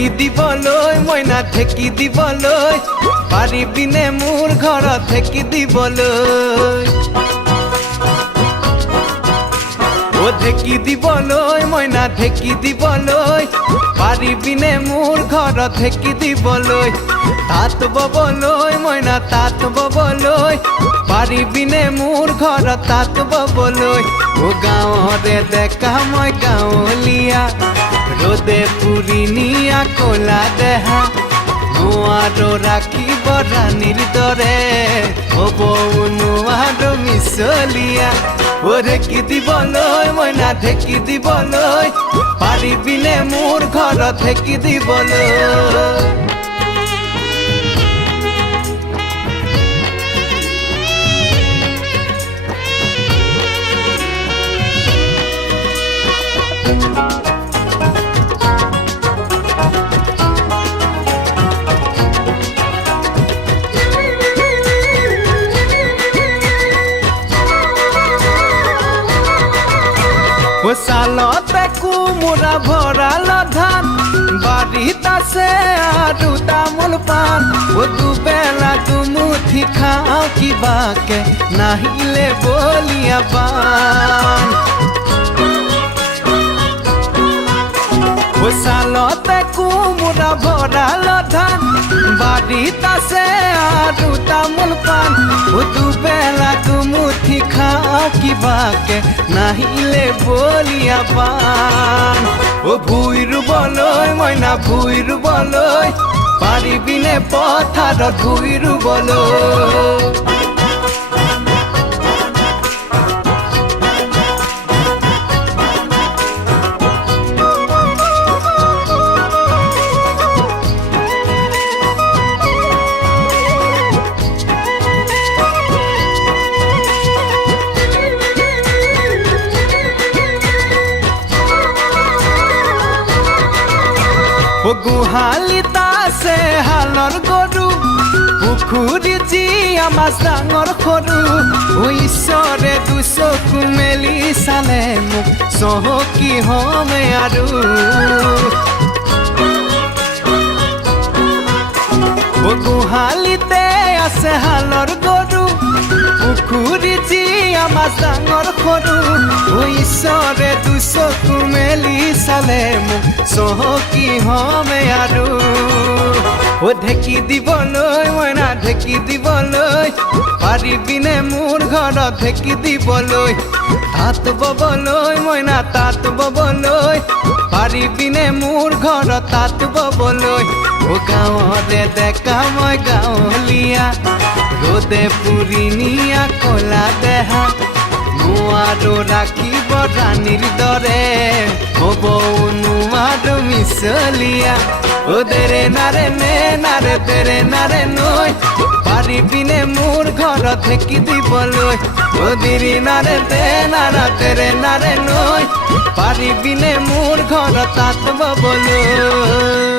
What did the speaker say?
ঢেকি দিবলৈ মইনা ঢেকি দিবলৈ পাৰিবিনে মোৰ ঘৰত ঢেকি দিবলৈ ও ঢেকি দিবলৈ মইনা ঢেকি দিবলৈ পাৰিবিনে মোৰ ঘৰত ঢেকি দিবলৈ তাঁত ববলৈ মইনা তাঁত ববলৈ পাৰিবিনে মোৰ ঘৰত তাঁত ববলৈ ও গাঁৱৰে ডেকা মই গাঁৱলীয়া ৰ'দে পুৰি নিয়া ক'লা দেহা নোৱাৰো ৰাখিব ৰাণীৰ দৰে হ'ব নোৱাৰো মিছলীয়া ও ঢেকি দিবলৈ মইনা ঢেকি দিবলৈ পাৰিবিনে মোৰ ঘৰত ঢেকি দিবলৈ ও চালতে কোমোৰা ভৰাল ধান বাৰীত আছে আৰু তামোল পাণ ও দুবেলা দুমুঠি খাওঁ কিবাকে নাহিলে বলিয়া পাণ ও চালতে কোমোৰা ভৰাল ধান বাৰীত আছে আৰু তামোল পাণ ও দুবেলা দুমুঠি খাওঁ কিবাকে নাহিলে বলিয়া পাণ ও ভুই ৰুবলৈ মইনা ভুই ৰুবলৈ পাৰিবিনে পথাৰত ভুই ৰুবলৈ ও গোহালিত আছে হালৰ গৰু পুখুৰী জীয়া মাছ ডাঙৰ সৰু ও ঈশ্বৰে দুচকু মেলি চালে মোক চহকী হমে আৰু ও গোহালিতে আছে হালৰ গৰু পুখুৰী জীয়া মাছ ডাঙৰ সৰু ও ঈশ্বৰে দুচকু মেলি চালে মোক চহকী হমে আৰু ও ঢেকি দিবলৈ মইনা ঢেকি দিবলৈ পাৰিবিনে মোৰ ঘৰত ঢেকি দিবলৈ তাঁত ববলৈ মইনা তাঁত ববলৈ পাৰিবিনে মোৰ ঘৰত তাঁত ববলৈ ও গাঁৱৰে ডেকা মই গাঁৱলীয়া ৰ'দে পুৰি নিয়া ক'লা দেহা নোৱাৰো ৰাখিব ৰাণীৰ দৰে হ'ব নোৱাৰো মিছলীয়া ও দেৰে নাৰে নে নাৰে দেৰে নাৰে নৈ পাৰিবিনে মোৰ ঘৰত ঢেকি দিবলৈ ও দেৰি নাৰে দে নাৰা দেৰে নাৰে নৈ পাৰিবিনে মোৰ ঘৰত তাঁত ববলৈ